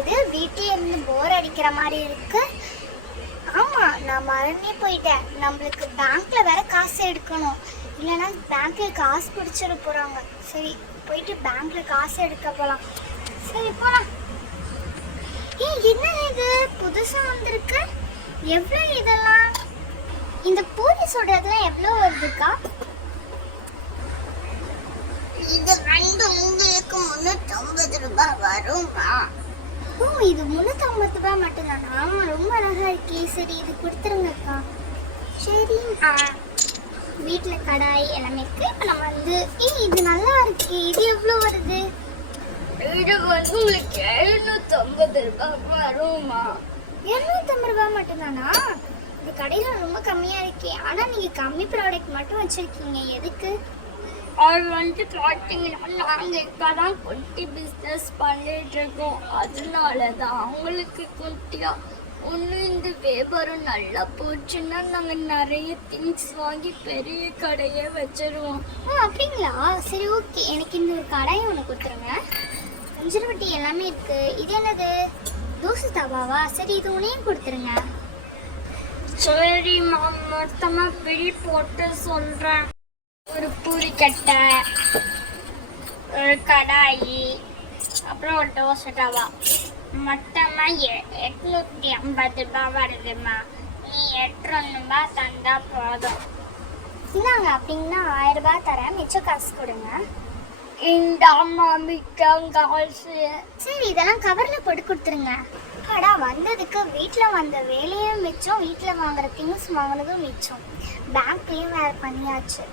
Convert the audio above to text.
இது வீட்டிலே இருந்து போர் அடிக்கிற மாதிரி இருக்கு. ஆமா, நான் மறந்தே போயிட்டேன். நம்மளுக்கு பேங்க்ல வேற காசு எடுக்கணும், இல்லைன்னா பேங்க்ல காசு பிடிச்சிட போறாங்க. சரி, போயிட்டு பேங்க்ல காசு எடுக்க போலாம். சரி போலாம். என்ன இது புதுசா வந்திருக்கு? எவ்வளவு இதெல்லாம்? இந்த பூரி சுடுறதுலாம் எவ்வளவு வருதுக்கா? இது ரெண்டு உங்களுக்கு 350 ரூபாய் வருமா? ஓ, இது 350 ரூபாய் மட்டும்தானா? ஆமா, ரொம்ப அழகா இருக்கே. சரி, இது கொடுத்துருங்கக்கா. சரி, வீட்டில் கடாய் எல்லாமே இருக்கு. இப்போ நம்ம வந்து இது நல்லா இருக்கு. இது எவ்வளோ வருது? இது வந்து உங்களுக்கு 750 ரூபாய் வருமா? 250 ரூபாய் மட்டும்தானா? இந்த கடையில் ரொம்ப கம்மியாக இருக்கே. ஆனால் நீங்கள் கம்மி ப்ராடக்ட் மட்டும் வச்சுருக்கீங்க, எதுக்கு? அது வந்து பார்த்தீங்கன்னா நாங்கள் இப்போ தான் குட்டி பிஸ்னஸ் பண்ணிட்டு இருக்கோம். அதனால தான் அவங்களுக்கு குட்டியாக ஒன்று இந்த வியாபாரம் நல்லா போச்சுன்னா நாங்கள் நிறைய திங்ஸ் வாங்கி பெரிய கடையை வச்சிருவோம். அப்படிங்களா? சரி, ஓகே. எனக்கு இந்த ஒரு கடாயை ஒன்று கொடுத்துருங்க. அஞ்சரவட்டி எல்லாமே இருக்கு. இது என்னது? தோசை தவாவா? சரி, இது உனையும் கொடுத்துருங்க. சரிம்மா, மொத்தமாக பில் போட்டு சொல்கிறேன். ஒரு பூரிக்கட்டை, ஒரு கடாயி, அப்புறம் ஒரு தோசை தவா. மொத்தமாக 850 ரூபாய் வருதுமா. நீ 800 ரூபாய் தந்தா போதும். இந்தாங்க, அப்படின்னா 1000 ரூபாய் தரேன். மிச்சம் காசு கொடுங்க. இந்தாம்மா மிச்சம் காசு. சரி, இதெல்லாம் கவரில் போட்டு கொடுத்துருங்க. அடா, வந்ததுக்கு வீட்டில் வந்த வேலையும் மிச்சம், வீட்டில் வாங்குற திங்ஸ் வாங்கினதும் மிச்சம். பேங்க்லேயும் வேறு பண்ணியாச்சு.